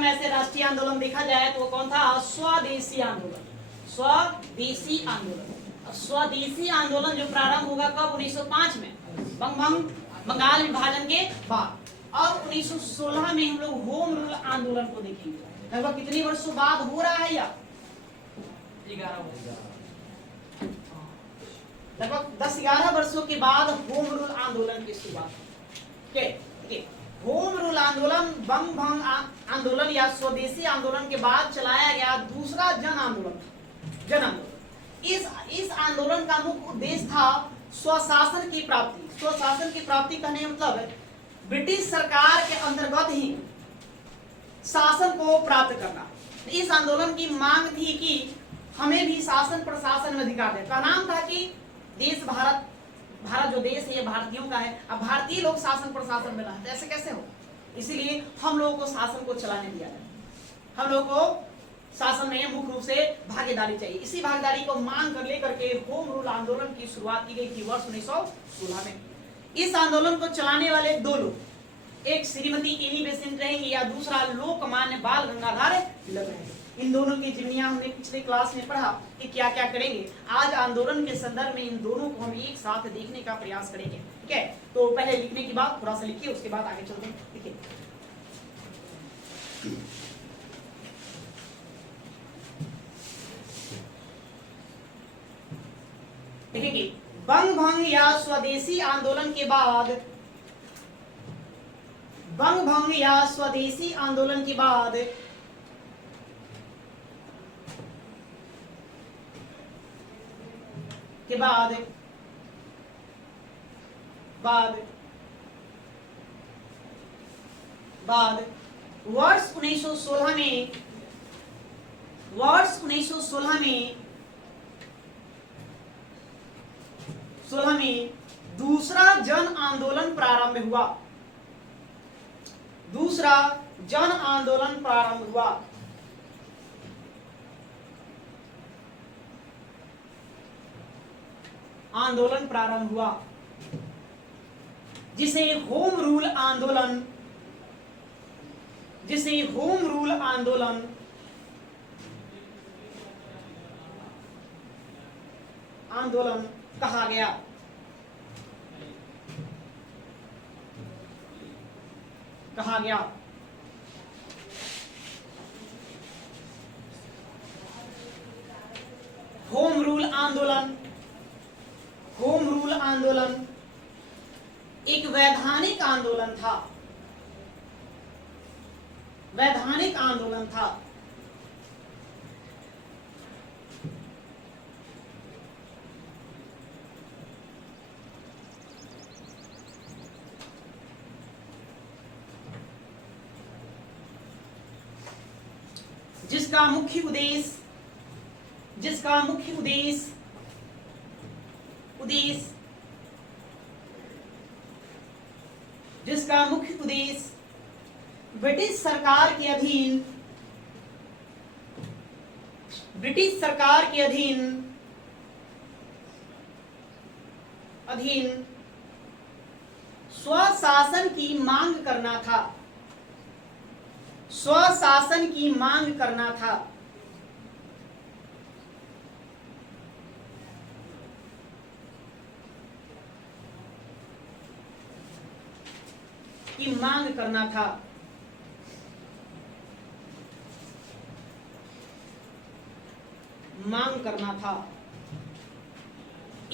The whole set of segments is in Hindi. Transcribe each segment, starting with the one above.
समय से राष्ट्रीय आंदोलन देखा जाए तो वो कौन था? स्वदेशी आंदोलन। स्वदेशी आंदोलन। स्वदेशी आंदोलन जो प्रारंभ होगा कब? 1905 में, बंगाल विभाजन के बाद। अब 1916 में हम लोग होम रूल आंदोलन को देखेंगे। लगभग कितने वर्षों बाद हो रहा है? या 11 वर्ष, लगभग 10-11 वर्षों के बाद होम रूल आंदोलन की शुरुआत। होम रूल आंदोलन बंग भंग आंदोलन या स्वदेशी आंदोलन के बाद चलाया गया दूसरा जन आंदोलन। इस आंदोलन का मुख्य उद्देश्य था स्वशासन की प्राप्ति। स्वशासन की प्राप्ति कहने मतलब ब्रिटिश सरकार के अंतर्गत ही शासन को प्राप्त करना। इस आंदोलन की मांग थी कि हमें भी शासन प्रशासन में अधिकार दे। का नाम था कि देश भारत जो देश है ये भारतीयों का है। अब भारतीय लोग शासन प्रशासन में रहते, ऐसे कैसे हो? इसीलिए हम लोगों को शासन को चलाने दिया जाए। हम लोगों को शासन में मुख्य रूप से भागीदारी चाहिए। इसी भागीदारी को मांग कर लेकर के होम रूल आंदोलन की शुरुआत की गई थी वर्ष 1916 में। इस आंदोलन को चलाने वाले दो लोग, एक श्रीमती एनी बेसेंट रहेंगे या दूसरा लोकमान्य बाल गंगाधर तिलक रहेंगे। इन दोनों की जीवनियां हमने पिछले क्लास में पढ़ा कि क्या क्या करेंगे। आज आंदोलन के संदर्भ में इन दोनों को हम एक साथ देखने का प्रयास करेंगे। ठीक है, तो पहले लिखने की बात थोड़ा सा लिखिए, उसके बाद आगे चलते हैं। देखिए, देखिए बंग भंग या स्वदेशी आंदोलन के बाद, बंग भंग या स्वदेशी आंदोलन के बाद वर्ष 1916 में दूसरा जन आंदोलन प्रारंभ हुआ। दूसरा जन आंदोलन प्रारंभ हुआ। आंदोलन प्रारंभ हुआ जिसे होम रूल आंदोलन कहा गया। होम रूल आंदोलन एक वैधानिक आंदोलन था। जिसका मुख्य उद्देश्य ब्रिटिश सरकार के अधीन स्वशासन की मांग करना था।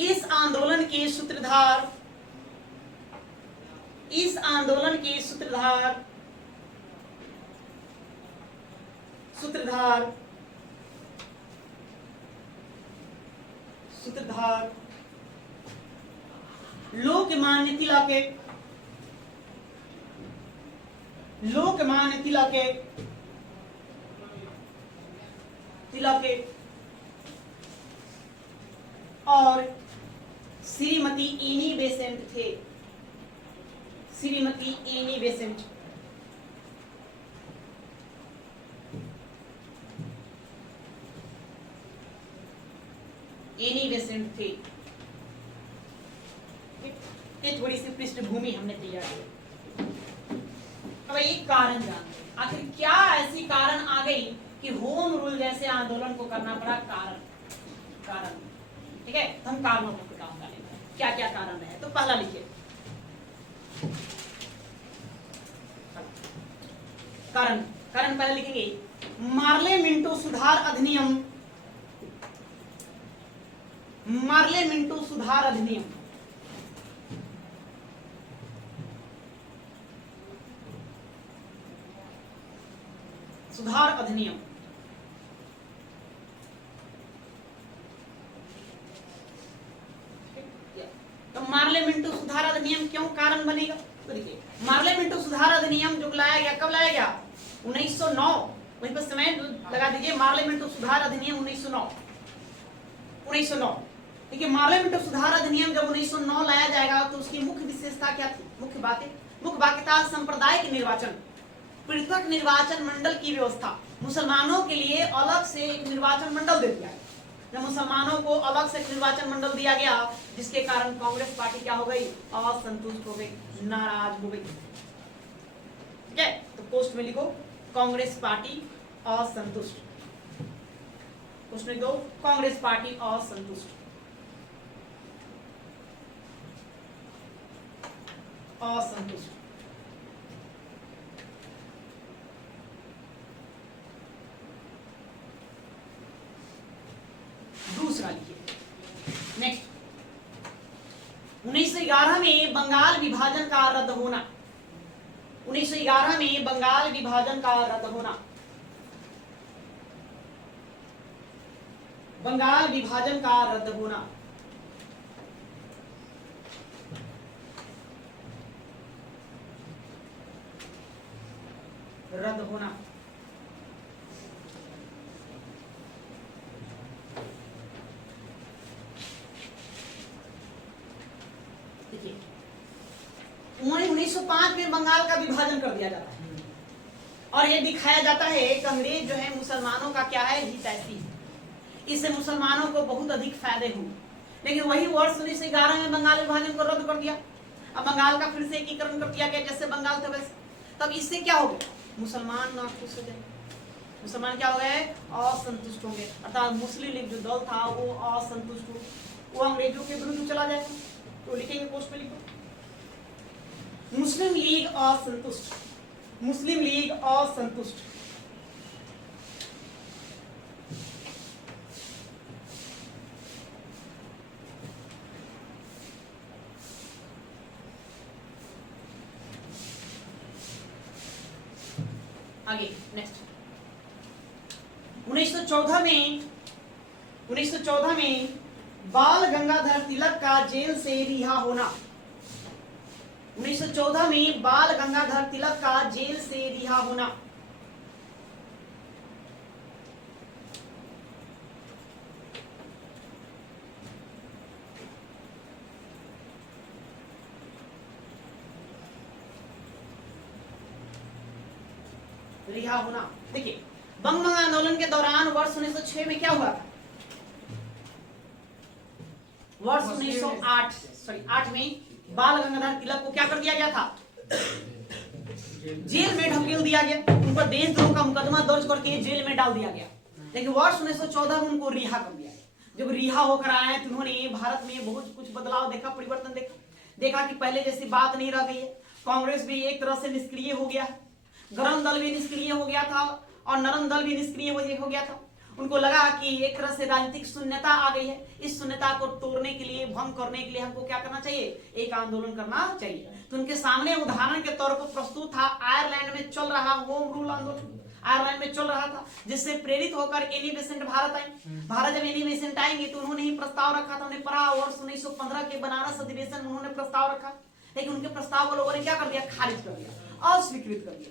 इस आंदोलन के सूत्रधार लोकमान्य तिलक और श्रीमती एनी बेसेंट थे। ये थोड़ी सी पृष्ठभूमि हमने तैयार की। अब भाई कारण जानते हैं, आखिर क्या ऐसी कारण आ गई कि होम रूल जैसे आंदोलन को करना पड़ा। कारण ठीक है, तो हम कारणों को काम करेंगे, क्या क्या कारण है। तो पहला लिखिए कारण पहले लिखेंगे मार्ले मिंटो सुधार अधिनियम। मार्ले मिंटो सुधार अधिनियम सुधार अधिनियम तो मार्ले मिंटो सुधार अधिनियम क्यों कारण बनेगा। तो देखिए मार्ले मिंटो सुधार अधिनियम जो लाया गया, कब लाया गया 1909। वहीं पर समय लगा दीजिए, मार्ले मिंटो सुधार अधिनियम 1909। देखिए मार्ले मिंटो सुधार अधिनियम जब 1909 लाया जाएगा तो उसकी मुख्य विशेषता क्या थी, मुख्य बातें था सांप्रदायिक निर्वाचन, पृथक निर्वाचन मंडल की व्यवस्था। मुसलमानों के लिए अलग से एक निर्वाचन मंडल दे दिया गया। जब मुसलमानों को अलग से एक निर्वाचन मंडल दिया गया, जिसके कारण कांग्रेस पार्टी क्या हो गई, असंतुष्ट हो गई, नाराज हो गई। ठीक है, तो पोस्ट में लिखो कांग्रेस पार्टी असंतुष्ट। पोस्ट में लिखो कांग्रेस पार्टी असंतुष्ट। असंतुष्ट। दूसरा लिखिए नेक्स्ट 1911 में बंगाल विभाजन का रद्द होना। 1911 में बंगाल विभाजन का रद्द होना। बंगाल विभाजन का रद्द होना। रद्द होना। देखिए 1905 में बंगाल का विभाजन कर दिया जाता है और यह दिखाया जाता है कि अंग्रेज जो है मुसलमानों का क्या है, हितैषी है, इससे मुसलमानों को बहुत अधिक फायदे होंगे। लेकिन वही वर्ष 1911 में बंगाल विभाजन को रद्द कर दिया। अब बंगाल का फिर से एकीकरण कर दिया गया, जैसे बंगाल था वैसे। तब इससे क्या हो गया, मुसलमान नाखुश हो गए। मुसलमान क्या हो गए, असंतुष्ट हो गए, अर्थात मुस्लिम लीग जो दल था वो असंतुष्ट हो, वो अंग्रेजों के विरुद्ध चला जाएगा। तो लिखेंगे पोस्ट में लिखो मुस्लिम लीग असंतुष्ट। मुस्लिम लीग असंतुष्ट। आगे नेक्स्ट 1914 में बाल गंगाधर तिलक का जेल से रिहा होना। 1914 में बाल गंगाधर तिलक का जेल से रिहा होना। रिहा होना। देखिए बंग आंदोलन के दौरान वर्ष 1906 में क्या हुआ था, वर्ष 1908 में बाल गंगाधर तिलक को क्या कर दिया गया था, जेल में ढकेल दिया गया। उन पर देशद्रोह का मुकदमा दर्ज करके जेल में डाल दिया गया। लेकिन वर्ष 1914 में उनको रिहा कर दिया गया। जब रिहा होकर आए तो उन्होंने भारत में बहुत कुछ बदलाव देखा, परिवर्तन देखा कि पहले जैसी बात नहीं रह गई है। कांग्रेस भी एक तरह से निष्क्रिय हो गया, गरम दल भी निष्क्रिय हो गया था और नरम दल भी निष्क्रिय हो गया था। उनको लगा कि एक तरह से राजनीतिक शून्यता आ गई है। इस शून्यता को तोड़ने के लिए, भंग करने के लिए हमको क्या करना चाहिए, एक आंदोलन करना चाहिए। तो उनके सामने उदाहरण के तौर पर प्रस्तुत था आयरलैंड में चल रहा होम रूल आंदोलन। आयरलैंड में चल रहा था, जिससे प्रेरित होकर एनी बेसेंट भारत आए। भारत जब एनी बेसेंट आएंगे तो उन्होंने ही प्रस्ताव रखा था, हमने पढ़ा वर्ष 1915 के बनारस अधिवेशन में उन्होंने प्रस्ताव रखा, लेकिन उनके प्रस्ताव को लोगों ने क्या कर दिया, खारिज कर दिया, अस्वीकृत कर दिया।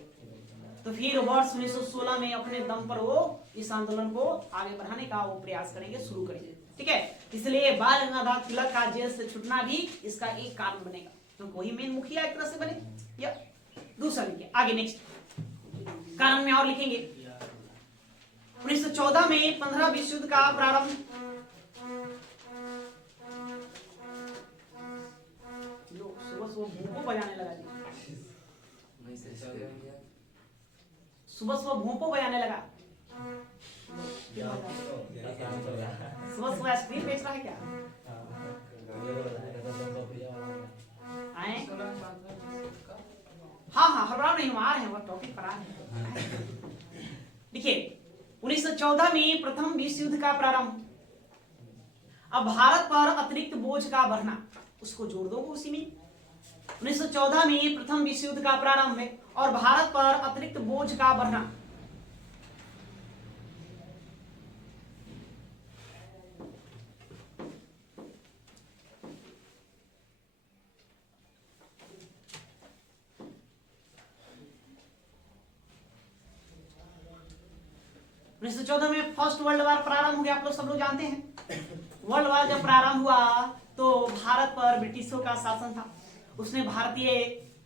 तो फिर वर्ष 1916 में अपने दम पर वो इस आंदोलन को आगे बढ़ाने का वो प्रयास करेंगे, शुरू करेंगे। ठीक है, इसलिए बाल गंगाधर तिलक का जेल से छूटना भी इसका एक कारण बनेगा, तो वही मेन मुखिया एक तरह से बने। या दूसरा लिखिए आगे नेक्स्ट कारण में और लिखेंगे 1914 में 15 विश्व युद्ध का प्रारंभ। सुबह सुबह भूखों बजाने लगा जी। सुबह सुबह भोंपो बजाने लगा। सुबह सुबह आइसक्रीम बेच रहा है क्या? आए? हाँ हाँ, हड़बड़ा नहीं, आ रहे हैं, वो टॉपिक पर आ रहे हैं। देखिए 1914 में प्रथम विश्व युद्ध का प्रारंभ। अब भारत पर अतिरिक्त बोझ का बढ़ना, उसको जोड़ दो उसी में। 1914 में प्रथम विश्व युद्ध का प्रारंभ है और भारत पर अतिरिक्त बोझ का बढ़ना। उन्नीस सौ 14 में फर्स्ट वर्ल्ड वार प्रारंभ हो गया, आप लोग सब लोग जानते हैं। वर्ल्ड वार जब प्रारंभ हुआ तो भारत पर ब्रिटिशों का शासन था। उसने भारतीय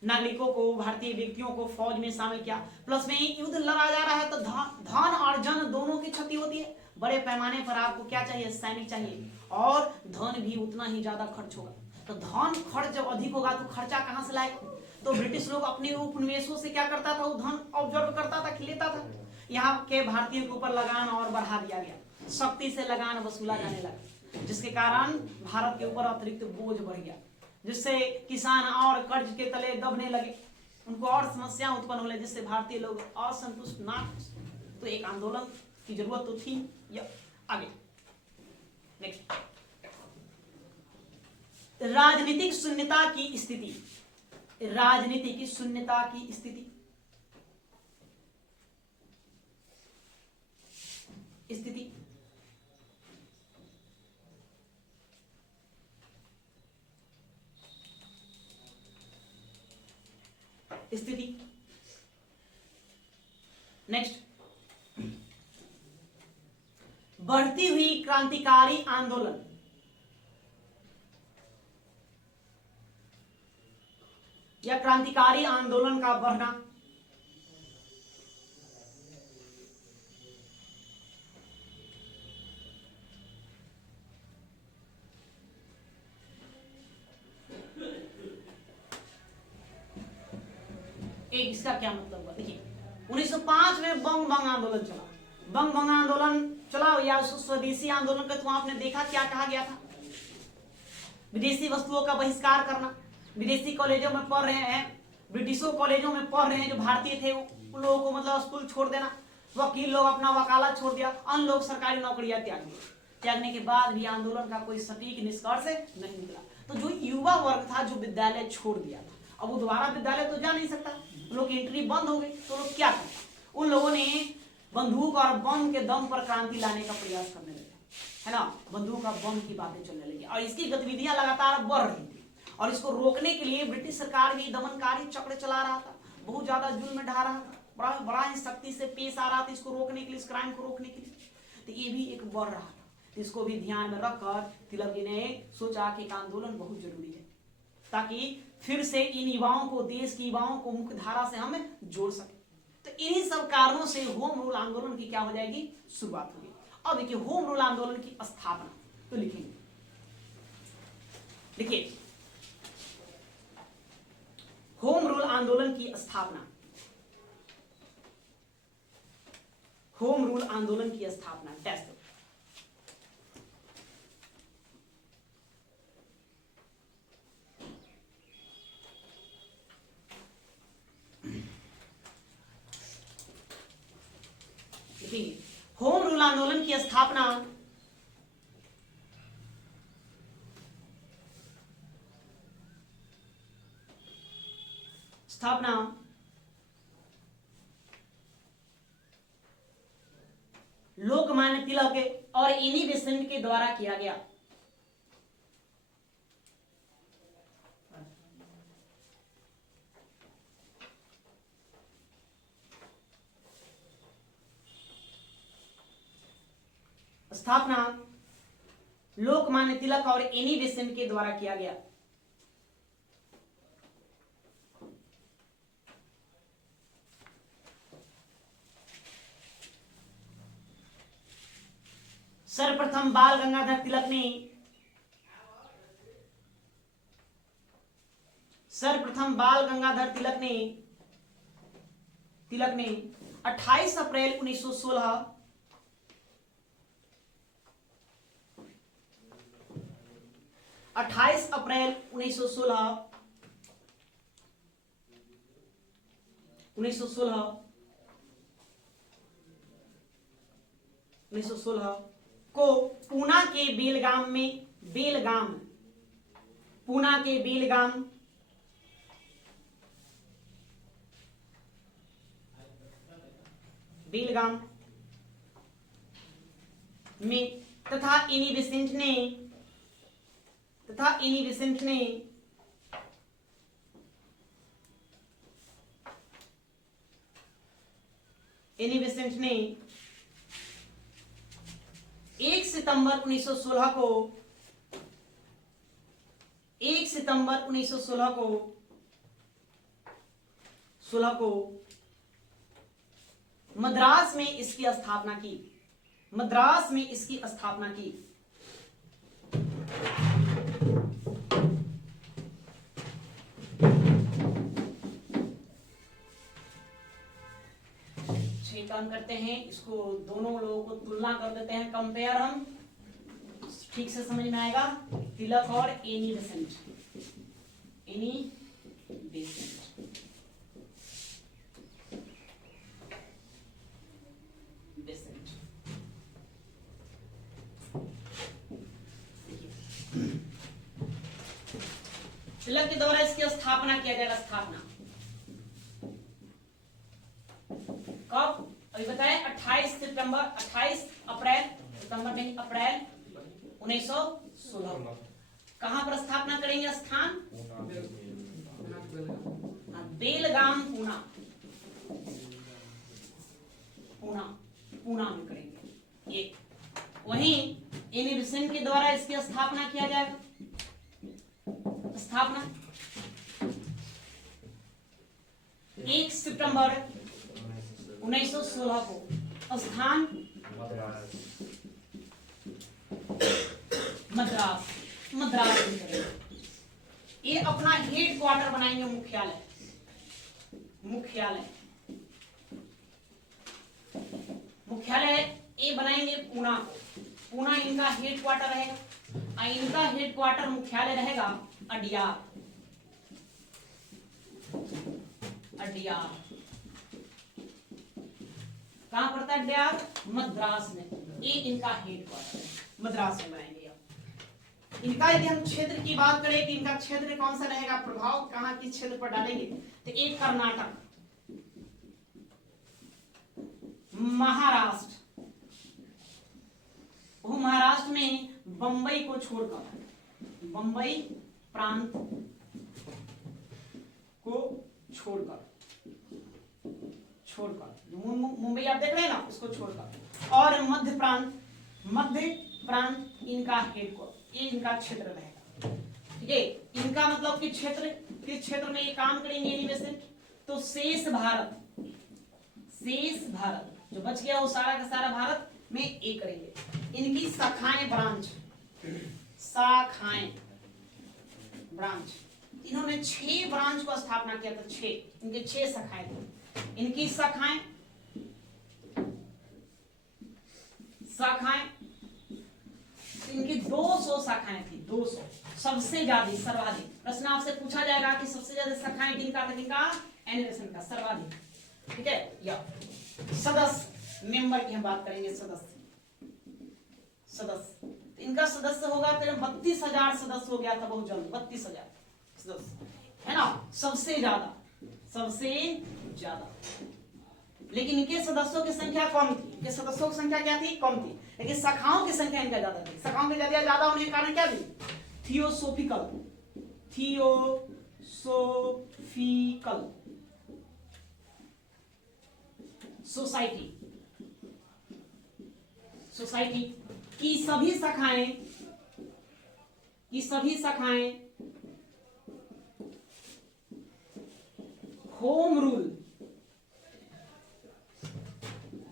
नागरिकों को, भारतीय व्यक्तियों को फौज में शामिल किया। प्लस में युद्ध लड़ा जा रहा है तो धन और जन दोनों की क्षति होती है। बड़े पैमाने पर आपको क्या चाहिए? सैनिक चाहिए, और धन भी उतना ही ज्यादा खर्च होगा। तो धन खर्च जब अधिक होगा तो खर्चा कहां से लाए? तो ब्रिटिश लोग अपने उपनिवेशों से क्या करता था? वो धन ऑब्जर्व करता था, लेता था। यहाँ के भारतीयों के ऊपर लगान और बढ़ा दिया गया, सख्ती से लगान वसूला जाने लगा, जिसके कारण भारत के ऊपर अतिरिक्त बोझ बढ़ गया, जिससे किसान और कर्ज के तले दबने लगे, उनको और समस्या उत्पन्न होने, जिससे भारतीय लोग असंतुष्ट ना। तो एक आंदोलन की जरूरत तो थी। आगे नेक्स्ट, राजनीतिक शून्यता की स्थिति। राजनीतिक शून्यता की स्थिति स्थिति स्थिति नेक्स्ट, बढ़ती हुई क्रांतिकारी आंदोलन। या क्रांतिकारी आंदोलन का बढ़ना। एक इसका क्या मतलब हुआ? देखिए 1905 में बंग भंग आंदोलन चला। बंग भंग आंदोलन चला या स्वदेशी आंदोलन का, तो आपने देखा क्या कहा गया था? विदेशी वस्तुओं का बहिष्कार करना। विदेशी कॉलेजों में पढ़ रहे हैं, ब्रिटिशों कॉलेजों में पढ़ रहे हैं जो भारतीय थे, उन लोगों को मतलब स्कूल छोड़ देना। वकील लोग अपना वकालत छोड़ दिया, अन्य लोग सरकारी नौकरियां त्याग दी। त्यागने के बाद भी आंदोलन का कोई सटीक निष्कर्ष नहीं निकला। तो जो युवा वर्ग था, जो विद्यालय छोड़ दिया था, अब वो दोबारा विद्यालय तो जा नहीं सकता, उन लोग की एंट्री बंद हो गई। तो लोग क्या करता? उन लोगों ने बंदूक और बम के दम पर क्रांति लाने का प्रयास करने लगे, है ना। बंदूक और बम की बातें चलने लगी और इसकी गतिविधियां लगातार बढ़ रही थी। और इसको रोकने के लिए ब्रिटिश सरकार भी दमनकारी चक्र चला रहा था, बहुत ज्यादा जुल्म ढा रहा था, बड़ा ही सख्ती से पेश आ रहा था इसको रोकने के लिए, इस क्राइम को रोकने के लिए। तो ये भी एक बढ़ रहा था, तो इसको भी ध्यान में रखकर तिलक जी ने सोचा कि आंदोलन बहुत जरूरी है, ताकि फिर से इन युवाओं को, देश के युवाओं को मुख्य धारा से हम जोड़ सके। तो इन्हीं सब कारणों से होम रूल आंदोलन की क्या हो जाएगी? शुरुआत होगी। अब देखिए होम रूल आंदोलन की स्थापना तो लिखेंगे। देखिए होम रूल आंदोलन की स्थापना, होम रूल आंदोलन की स्थापना डैश दो। होम रूल आंदोलन की स्थापना लोकमान्य तिलक और इन्हीं बेसेंट के द्वारा किया गया। स्थापना लोकमान्य तिलक और एनी बेसेंट के द्वारा किया गया। सर्वप्रथम बाल गंगाधर तिलक ने तिलक ने 28 अप्रैल 1916 28 अप्रैल 1916 को पूना के बेलगाम में पूना के बेलगाम में तथा एनी बेसेंट ने 1 सितंबर 1916 को मद्रास में इसकी स्थापना की। काम करते हैं, इसको दोनों लोगों को तुलना कर देते हैं, कंपेयर, हम ठीक से समझ में आएगा। तिलक और एनी बेसेंट। तिलक के द्वारा इसकी स्थापना किया गया। कब? अभी बताए 28 अप्रैल 1916। कहां पर स्थापना करेंगे? स्थान बेलगाम, पूना में करेंगे। ये वहीं एनी बेसेंट के द्वारा इसकी स्थापना किया जाएगा। 1 सितंबर 1916 को। स्थान मद्रास में करेंगे। ये अपना हेड क्वार्टर बनाएंगे, मुख्यालय ये बनाएंगे पूना इनका हेड क्वार्टर है। इनका हेड क्वार्टर मुख्यालय रहेगा अडियार। कहां पड़ता है अडियार? मद्रास में। ये इनका हेड क्वार्टर है, मद्रास में बनाएंगे। इनका यदि हम क्षेत्र की बात करें कि इनका क्षेत्र कौन सा रहेगा, प्रभाव कहां किस क्षेत्र पर डालेंगे, तो एक कर्नाटक, महाराष्ट्र, वो महाराष्ट्र में बंबई को छोड़कर, बंबई प्रांत को छोड़कर मुंबई आप देख रहे हैं ना, उसको छोड़कर, और मध्य प्रांत इनका हेड को, ये इनका क्षेत्र रहेगा। ठीक है, इनका मतलब कि क्षेत्र, किस क्षेत्र में ये काम करेंगे एनिमेशन, तो शेष भारत जो बच गया वो सारा का सारा भारत में ये करेंगे। इनकी शाखाएं ब्रांच, इन्होंने 6 ब्रांच को स्थापना किया था। 6 इनके 6 शाखाएं थी। इनकी शाखाएं इनकी 200 शाखाएं थी। 200 सबसे ज्यादा, सर्वाधिक। प्रश्न आपसे पूछा जाएगा कि सबसे ज्यादा शाखाएं किनका था? किनका? एनिमेशन का, सर्वाधिक। ठीक है, या सदस्य, मेंबर की हम बात करेंगे। सदस्य इनका सदस्य होगा तो 32,000 सदस्य हो गया था बहुत जल्द। 32,000 सदस्य है ना, सबसे ज्यादा। लेकिन इनके सदस्यों की संख्या कम थी। इनके सदस्यों की संख्या क्या थी? कम थी। लेकिन शाखाओं की संख्या इनका ज्यादा थी। शाखाओं की ज्यादा होने के कारण क्या थी? थियोसोफिकल सोसाइटी की सभी शाखाएं होम रूल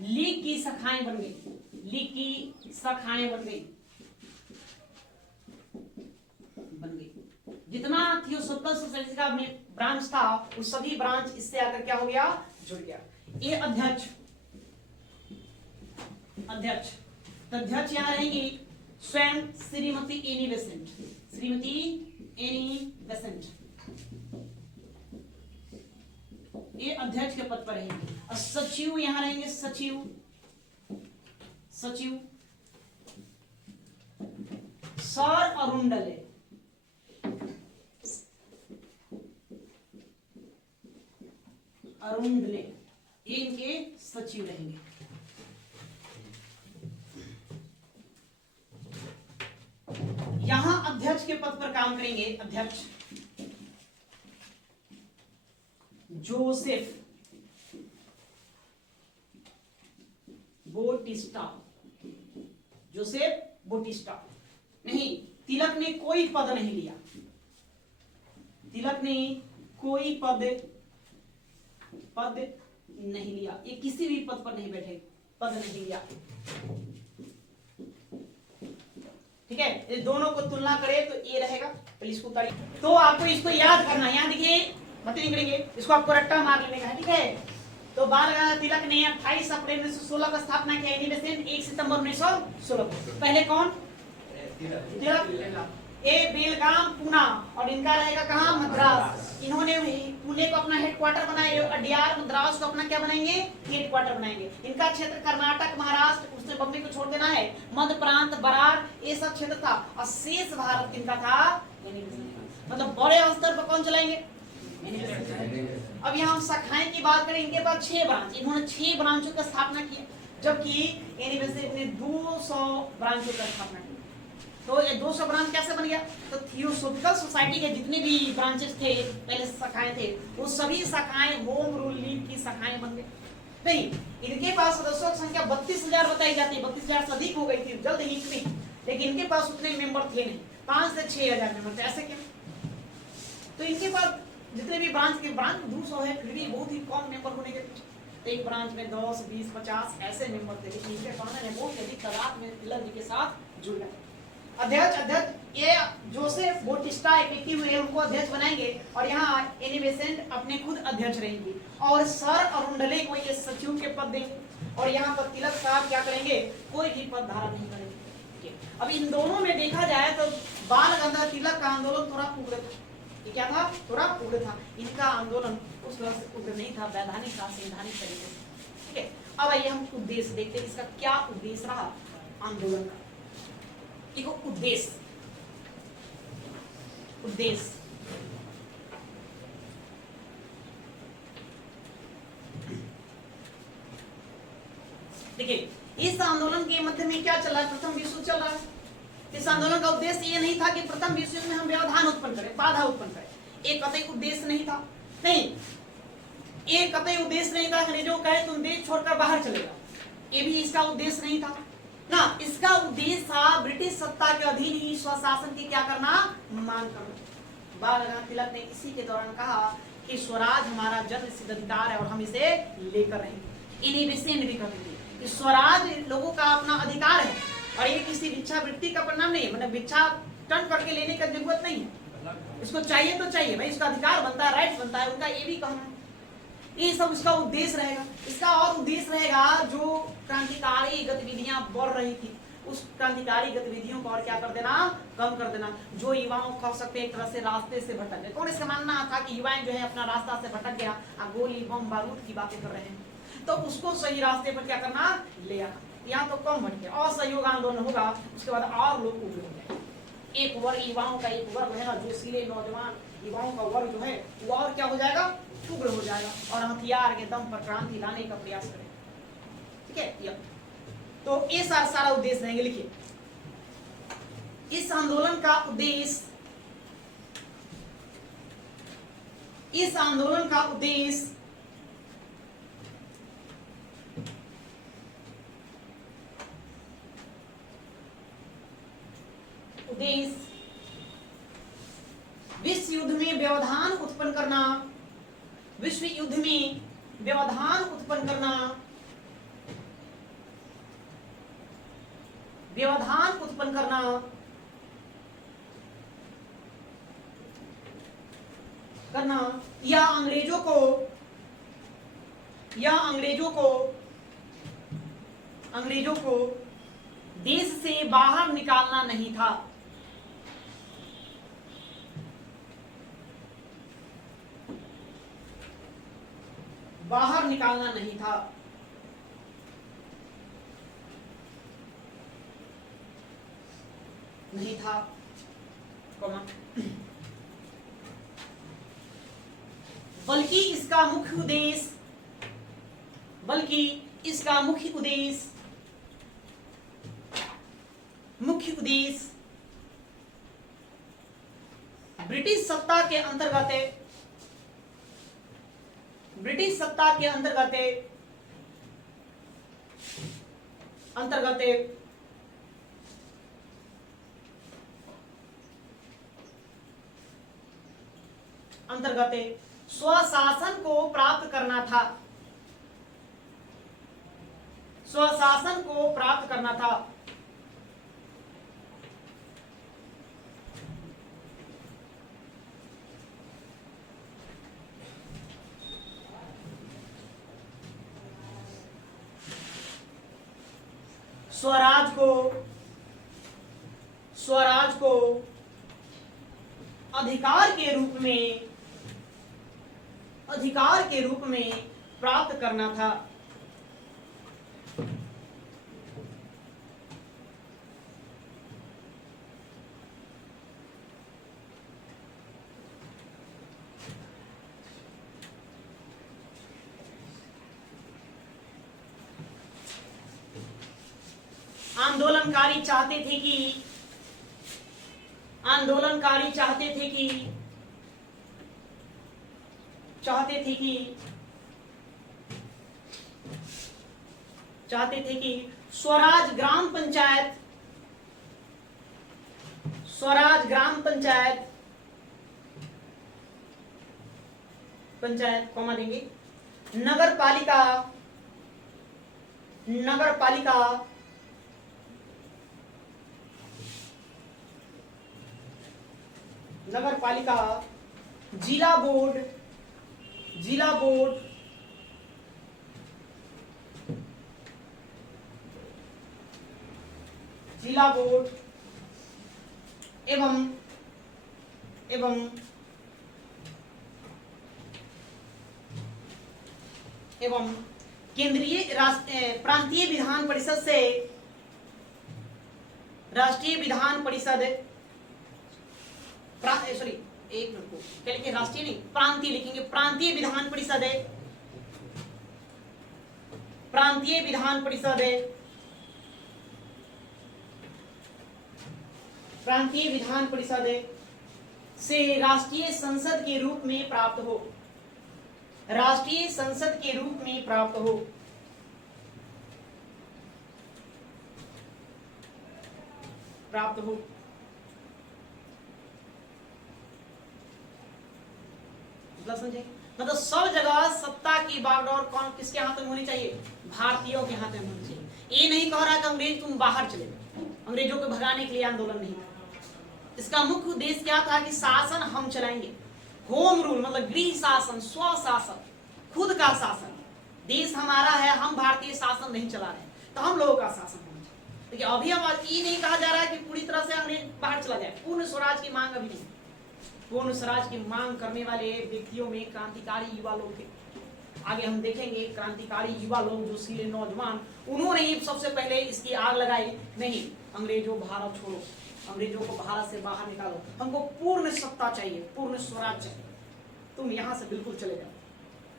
लीग की शाखाएं बन गई। जितना थियोसोफिकल सोसाइटी का ब्रांच था, वो सभी ब्रांच इससे आकर क्या हो गया? जुड़ गया। ये अध्यक्ष, अध्यक्ष, तो अध्यक्ष यहां रहेंगी स्वयं Shrimati Annie Besant, Shrimati Annie Besant, ये अध्यक्ष के पद पर रहेंगे। और सचिव यहां रहेंगे सचिव, सचिव सर अरुंडले, अरुंडले ये इनके सचिव रहेंगे। यहां अध्यक्ष के पद पर काम करेंगे अध्यक्ष जोसेफ बोटिस्टा, जोसेफ बोटिस्टा। नहीं, तिलक ने कोई पद नहीं लिया, तिलक ने कोई पद नहीं लिया, ये किसी भी पद पर नहीं बैठे, पद नहीं लिया। ठीक है, ये दोनों को तुलना करें तो ये रहेगा, पहले इसको उतारिए। तो आपको इसको याद करना है, यहाँ देखिए मत निकलेंगे, इसको आपको रट्टा मार लेने का है। ठीक है, तो बाल गंगाधर तिलक ने 28 अप्रैल 1916 को स्थापना किया, 1 सितंबर 1916 को। पहले कौन? तिलक। ए बेलगाम पुणे, और इनका रहेगा कहाँ? मद्रास। इन्होंने पुणे को अपना हेडक्वार्टर बनाया, अडियार मद्रास को अपना क्या बनाएंगे? हेडक्वार्टर बनाएंगे। इनका क्षेत्र कर्नाटक, महाराष्ट्र, उसने बम्बई को छोड़ देना है, मध्य प्रांत, बरार, ये सब क्षेत्र था, और शेष भारत इनका था। मतलब बड़े स्तर पर कौन चलाएंगे? अब यहाँ हम शाखाएं की बात करें, इनके पास 6 ब्रांच, इन्होंने 6 ब्रांचों का स्थापना किया, जबकि यूनिवर्सिटी ने 200 ब्रांचों का स्थापना किया। तो ये 200 ब्रांच कैसे बन गया? तो थियोसॉफिकल सोसाइटी के जितने भी ब्रांचेस थे, पहले शाखाएं थे, वो सभी शाखाएं होम रूल लीग की शाखाएं बन गई। नहीं, इनके पास सदस्यों की संख्या 32,000 बताई जाती है, 32,000 से अधिक हो गई थी जल्द ही इतनी, लेकिन इनके पास उतने मेंबर थे नहीं, 5 से 6,000 मेंबर थे। ऐसे क्यों? तो इनके पास जितने भी ब्रांच 200 है, फिर भी बहुत ही कम मेंबर होने के, तो एक ब्रांच में 10, 20, 50 ऐसे मेंबर थे, लेकिन इनके फाउंडर ने बहुत अधिक तादाद में तिलक जी के साथ जुड़ गए। अध्यक्ष ये जोसेफ बोटिस्टा एक व्यक्ति हुए, उनको अध्यक्ष बनाएंगे, और यहाँ एनी बेसेंट अपने खुद अध्यक्ष रहेंगे, और सर अरुंडले को ये सचिव के पद देंगे, और यहाँ पर तिलक साहब क्या करेंगे? कोई भी पद धारण नहीं करेंगे। अब इन दोनों में देखा जाए तो बाल गंगाधर तिलक का आंदोलन थोड़ा उग्र था। ये क्या था? थोड़ा उग्र था। इनका आंदोलन उस तरह से उग्र नहीं था, वैधानिक था, संवैधानिक तरीके से। ठीक है, अब आइए हम उद्देश्य देखते हैं, इसका क्या उद्देश्य रहा आंदोलन का। देखो उद्देश्य, उद्देश्य देखिए, इस आंदोलन के मध्य में क्या चल रहा है? प्रथम विश्व चल रहा है। इस आंदोलन का उद्देश्य ये नहीं था कि प्रथम विश्व युद्ध में हम व्यवधान उत्पन्न करें, बाधा उत्पन्न करें, एक कतई उद्देश्य नहीं था। नहीं, एक कतई उद्देश्य नहीं था अंग्रेजों कहे तुम देश छोड़कर बाहर चले जाओ, ये भी इसका उद्देश्य नहीं था ना। इसका उद्देश्य था ब्रिटिश सत्ता के अधीन ही स्वशासन की क्या करना? मांग करना। बाल गंगाधर तिलक ने इसी के दौरान कहा कि स्वराज हमारा जन्म सिद्ध अधिकार है और हम इसे लेकर रहेंगे। इन्हीं विषय भी कहते थे कि स्वराज लोगों का अपना अधिकार है, और ये किसी भिक्षावृत्ति का परिणाम नहीं है, मतलब भिक्षा टन करके लेने का जरूरत नहीं है, इसको चाहिए तो चाहिए भाई, इसका अधिकार बनता है, राइट बनता है, उनका ये भी कहना है। ये सब इसका उद्देश्य रहेगा। इसका और उद्देश्य रहेगा, जो क्रांतिकारी गतिविधियां बढ़ रही थी, उस क्रांतिकारी गतिविधियों को और क्या कर देना? कम कर देना। जो युवाओं खा सकते एक तरह से रास्ते से भटक गए, कौन इसका मानना था कि युवाएं जो है अपना रास्ता से भटक गया, गोली बम बारूद की बातें कर रहे हैं, तो उसको सही रास्ते पर क्या करना? ले आना। यहाँ तो कम भटके, असहयोग आंदोलन होगा, उसके बाद और लोग उग्र हो जाएंगे। एक वर्ग युवाओं का एक वर्ग है ना, जो सीले नौजवान युवाओं का वर्ग जो है वो और क्या हो जाएगा? उग्र हो जाएगा, और हथियार के दम पर क्रांति लाने का प्रयास करें। ठीक है, तो ये सारा उद्देश्य रहेंगे। लिखिए, इस आंदोलन का उद्देश्य, इस आंदोलन का उद्देश्य विश्व युद्ध में व्यवधान उत्पन्न करना, विश्व युद्ध में व्यवधान उत्पन्न करना, व्यवधान उत्पन्न करना या अंग्रेजों को यह अंग्रेजों को देश से बाहर निकालना नहीं था। बाहर निकालना नहीं था। कॉमा, बल्कि इसका मुख्य उद्देश्य ब्रिटिश सत्ता के अंतर्गत स्वशासन को प्राप्त करना था। स्वराज को अधिकार के रूप में प्राप्त करना था। आंदोलनकारी चाहते थे कि स्वराज ग्राम पंचायत कॉमा देंगे, नगर पालिका जिला बोर्ड एवं केंद्रीय प्रांतीय विधान परिषद से राष्ट्रीय विधान परिषद एक मिनट को क्या लिखें, राष्ट्रीय नहीं प्रांतीय लिखेंगे, प्रांतीय विधान परिषद से राष्ट्रीय संसद के रूप में प्राप्त हो। समझे, मतलब सब जगह सत्ता की बागडोर कौन किसके हाथ में होनी चाहिए? भारतीयों के हाथ में होनी चाहिए। ये नहीं कह रहा कि अंग्रेज तुम बाहर चले गए, अंग्रेजों को भगाने के लिए आंदोलन नहीं था। इसका मुख्य उद्देश्य क्या था कि शासन हम चलाएंगे, होम रूल मतलब गृह शासन, स्वशासन, खुद का शासन। देश हमारा है, हम भारतीय शासन नहीं चला रहे, तो हम लोगों का शासन होना चाहिए। देखिए अभी हम ये नहीं कहा जा रहा है कि पूरी तरह से अंग्रेज बाहर चला जाए, पूर्ण स्वराज की मांग अभी नहीं। पूर्ण स्वराज की मांग करने वाले व्यक्तियों में क्रांतिकारी युवा लोग थे। आगे हम देखेंगे क्रांतिकारी युवा लोग जो सीधे नौजवान, उन्होंने ही सबसे पहले इसकी आग लगाई। नहीं, अंग्रेजों भारत छोड़ो, अंग्रेजों को भारत से बाहर निकालो, हमको पूर्ण सत्ता चाहिए, पूर्ण स्वराज चाहिए, तुम यहाँ से बिल्कुल चले जाओ।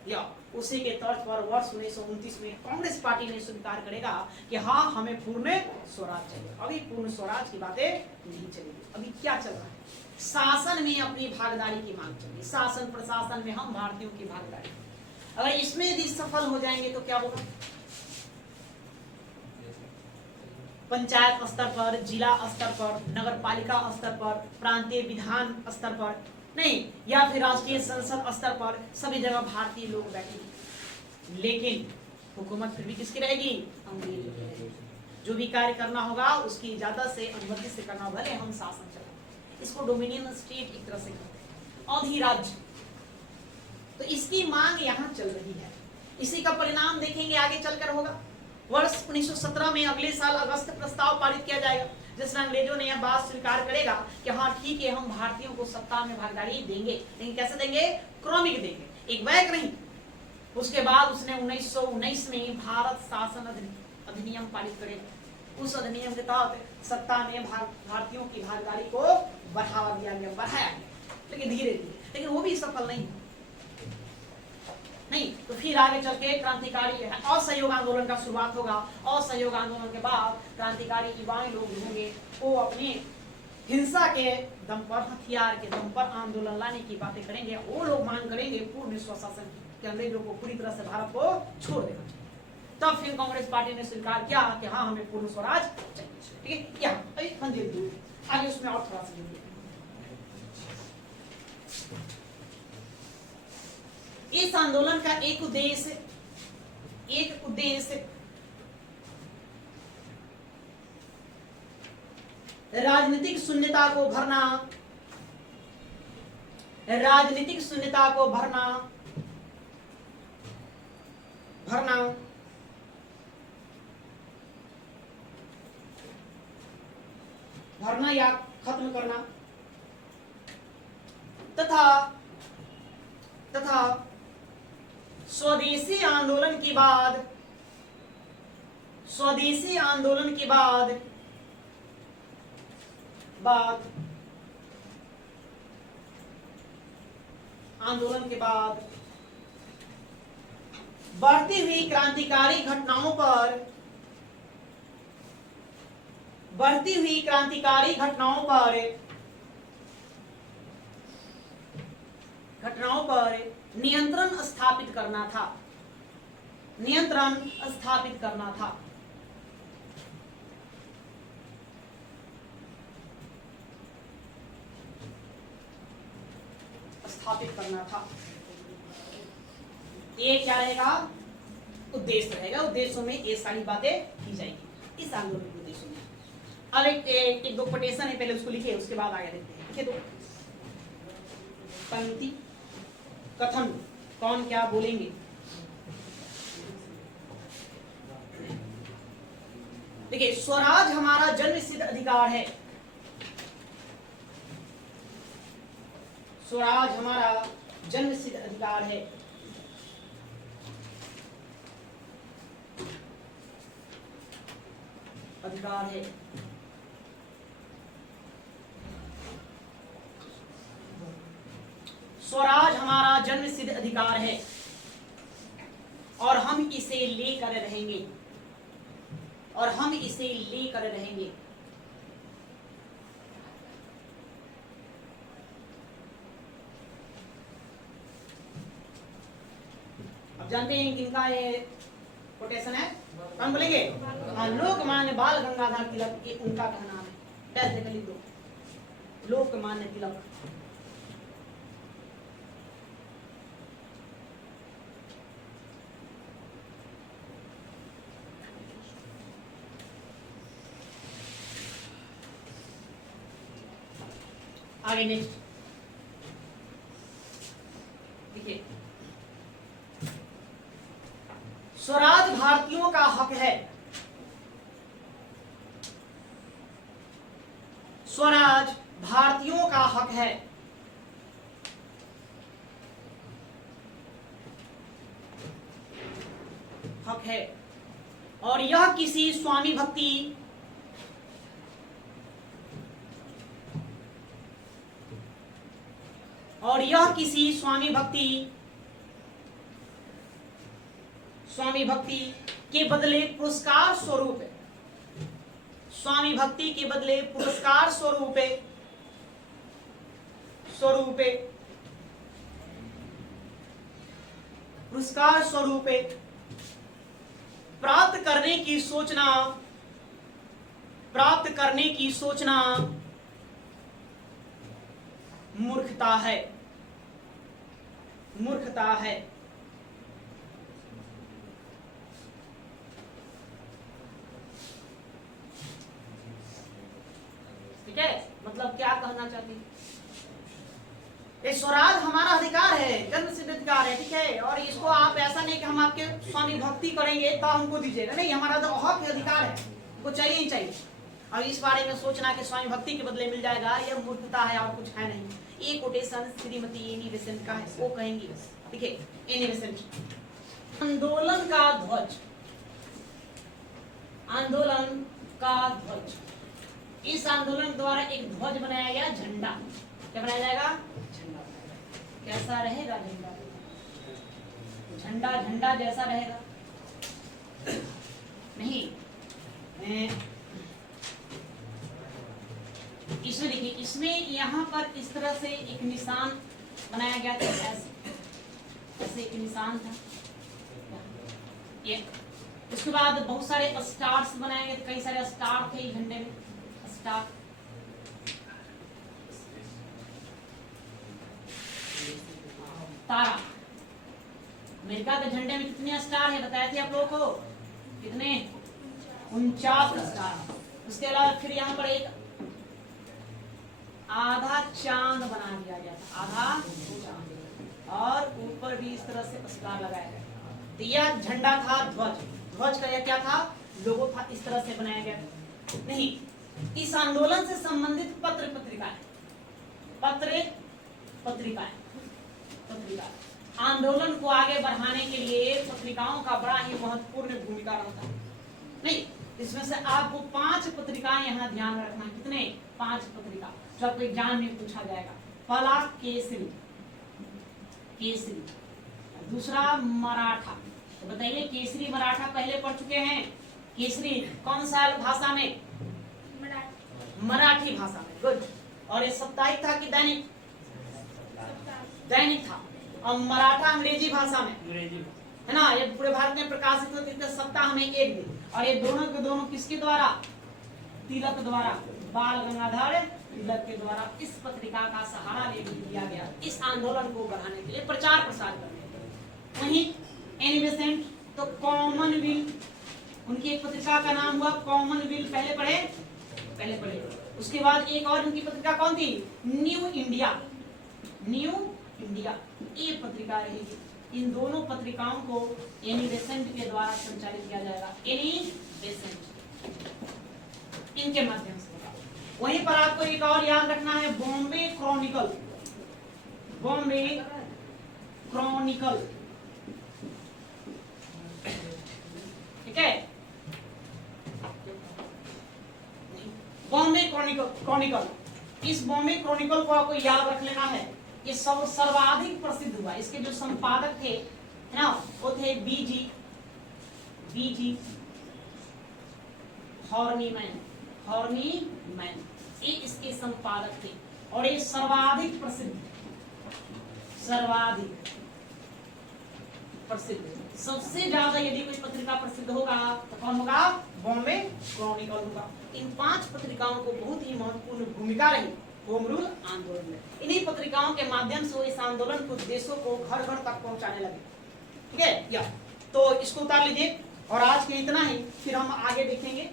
या उसी के तर्ज पर वर्ष 1929 में कांग्रेस पार्टी ने स्वीकार करेगा कि हाँ हमें पूर्ण स्वराज चाहिए। अभी पूर्ण स्वराज की बातें नहीं चलेगी। अभी क्या चल रहा है? शासन में अपनी भागीदारी की मांग चल रही, शासन प्रशासन में हम भारतीयों की भागीदारी। अगर इसमें यदि सफल हो जाएंगे तो क्या होगा? पंचायत स्तर पर, जिला स्तर पर, नगर पालिका स्तर पर, प्रांतीय विधान स्तर पर नहीं, या फिर राष्ट्रीय संसद स्तर पर, सभी जगह भारतीय लोग बैठेंगे, लेकिन हुकूमत फिर भी किसकी रहेगी? अंग्रेजों की रहेगी। जो भी कार्य करना होगा उसकी इजाजत से, अनुमति से करना, भले हम शासन चलाएं। इसको डोमिनियन स्टेट एक तरह से कहते हैं, अधिराज्य। तो इसकी मांग यहाँ चल रही है। इसी का परिणाम देखेंगे आगे चलकर होगा। वर्ष 1917 में अगले साल अगस्त प्रस्ताव पारित किया जाएगा, जिसमें अंग्रेजों ने यह बात स्वीकार करेगा कि हाँ ठीक है, हम भारतीयों को सत्ता में भागीदारी देंगे, लेकिन कैसे देंगे? क्रमिक देंगे, एक बैग नहीं। उसके बाद उसने 1919 में भारत शासन अधिनियम पारित करेगा। उस अधिनियम के तहत सत्ता में भारतीयों की भागीदारी को बढ़ावा दिया गया, बढ़ाया गया, लेकिन धीरे धीरे, लेकिन वो भी सफल नहीं। तो फिर आगे चल के क्रांतिकारी असहयोग आंदोलन का शुरुआत होगा। असहयोग आंदोलन के बाद क्रांतिकारी युवाएं लोग होंगे, वो अपने हिंसा के दम पर, हथियार के दम पर आंदोलन लाने की बातें करेंगे। वो लोग मांग करेंगे पूर्ण स्वशासन के, अंग्रेजों को पूरी तरह से भारत को छोड़ देना। तब फिर कांग्रेस पार्टी ने स्वीकार किया कि हाँ, हमें पूर्ण स्वराज चाहिए। ठीक है, यहाँ आगे उसमें और थोड़ा सा इस आंदोलन का एक उद्देश्य राजनीतिक शून्यता को भरना, भरना या खत्म करना तथा स्वदेशी आंदोलन के बाद बढ़ती हुई क्रांतिकारी घटनाओं पर नियंत्रण स्थापित करना था। ये क्या रहेगा? उद्देश्य रहेगा। उद्देश्यों में ये सारी बातें की जाएगी इस आंदोलन के उद्देश्यों में। अब एक दो कोटेशन है, पहले उसको लिखिए, उसके बाद आगे देखते हैं। लिखिए तो पंक्ति कथन कौन क्या बोलेंगे। देखिए, स्वराज हमारा जन्मसिद्ध अधिकार है। स्वराज हमारा जन्मसिद्ध अधिकार है। स्वराज हमारा जन्मसिद्ध अधिकार है और हम इसे लेकर रहेंगे। अब जानते हैं किनका ये कोटेशन है? कौन बोलेंगे? लोकमान्य बाल गंगाधर तिलक, ये उनका कहना है। डैश देकर लिख दो, लोकमान्य तिलक। आगे नेक्स्ट देखिए, स्वराज भारतीयों का हक है। स्वराज भारतीयों का हक है। और यह किसी स्वामी भक्ति के बदले पुरस्कार स्वरूप है। प्राप्त करने की सोचना मूर्खता है। ठीक है, मतलब क्या कहना चाहती है? ये स्वराज हमारा अधिकार है, जन्म सिद्ध अधिकार है, ठीक है। और इसको आप ऐसा नहीं कि हम आपके स्वामी भक्ति करेंगे तो हमको दीजिएगा, नहीं, हमारा तो हक है, अधिकार है, हमको चाहिए ही चाहिए। और इस बारे में सोचना कि स्वामी भक्ति के बदले मिल जाएगा, यह मूर्खता है और कुछ है नहीं। ये कोटेशन श्रीमती एनी बेसेंट का है, वो कहेंगी बस, ठीक है। एनी बेसेंट आंदोलन का ध्वज, आंदोलन का ध्वज, इस आंदोलन द्वारा एक ध्वज बनाया गया, झंडा। क्या बनाया जाएगा? झंडा। कैसा रहेगा झंडा? झंडा झंडा जैसा रहेगा नहीं। इसमें देखिए, इसमें यहाँ पर इस तरह से एक निशान बनाया गया था, ऐसे एक निशान था ये। उसके बाद बहुत सारे स्टार्स बनाए गए, कई सारे स्टार थे झंडे में, स्टार। तारा, अमेरिका के झंडे में कितने स्टार है बताए थे आप लोगों को? कितने? 49 स्टार। उसके अलावा फिर यहाँ पर एक आधा चांद बना दिया गया था, आधा चांद, और ऊपर भी इस तरह से स्टार लगाया गया। तो यह झंडा था ध्वज। ध्वज का यह क्या था? लोगो था, इस तरह से बनाया गया। नहीं, इस आंदोलन से संबंधित पत्र पत्रिकाएं, पत्र पत्रिकाएं, पत्रिका आंदोलन को आगे बढ़ाने के लिए पत्रिकाओं का बड़ा ही महत्वपूर्ण भूमिका रहता है। नहीं, इसमें से आपको 5 पत्रिकाएं यहाँ ध्यान में रखना। कितने? 5 पत्रिका जो आपको एग्जाम में पूछा जाएगा। पहला केसरी, केसरी। दूसरा मराठा। तो बताइए, केसरी मराठा पहले पढ़ चुके हैं। केसरी कौन सा भाषा में? मराठी भाषा में, गुड। और ये साप्ताहिक था कि दैनिक? दैनिक था। और मराठा अंग्रेजी भाषा में, है ना। ये पूरे भारत में प्रकाशित होती है सप्ताह में एक दिन। और ये दोनों के दोनों किसके द्वारा? तिलक द्वारा, बाल गंगाधर तिलक के द्वारा इस पत्रिका का सहारा ले लिया गया, इस आंदोलन को बढ़ाने के लिए, प्रचार प्रसार करने के लिए। वहीं एनी बेसेंट तो कॉमनवेल्थ, उनकी एक पत्रिका का नाम हुआ कॉमनवेल्थ। पहले पढ़े? पहले पढ़े। उसके बाद एक और उनकी पत्रिका कौन थी? न्यू इंडिया, न्यू इंडिया, ये पत्रिका रहेगी। इन दोनों पत्रिकाओं को एनी बेसेंट के द्वारा संचालित किया जाएगा, एनी बेसेंट, इनके माध्यम से। वहीं पर आपको एक और याद रखना है, बॉम्बे क्रॉनिकल, बॉम्बे क्रॉनिकल, ठीक है। बॉम्बे क्रॉनिकल, इस बॉम्बे क्रॉनिकल को आपको याद रख लेना है। ये सर्वाधिक प्रसिद्ध हुआ। इसके जो संपादक थे, है ना, वो थे बीजी हॉर्नीमैन, हॉर्नीमैन, ये इसके संपादक थे। और ये सर्वाधिक प्रसिद्ध, सर्वाधिक प्रसिद्ध, सबसे ज्यादा यदि कोई पत्रिका प्रसिद्ध होगा तो कौन होगा? बॉम्बे क्रॉनिकल होगा। इन 5 पत्रिकाओं को बहुत ही महत्वपूर्ण भूमिका रही होम रूल आंदोलन में। इन्हीं पत्रिकाओं के माध्यम से इस आंदोलन को देशों को घर घर तक पहुंचाने लगे, ठीक है। या तो इसको उतार लीजिए। और आज के इतना ही, फिर हम आगे देखेंगे।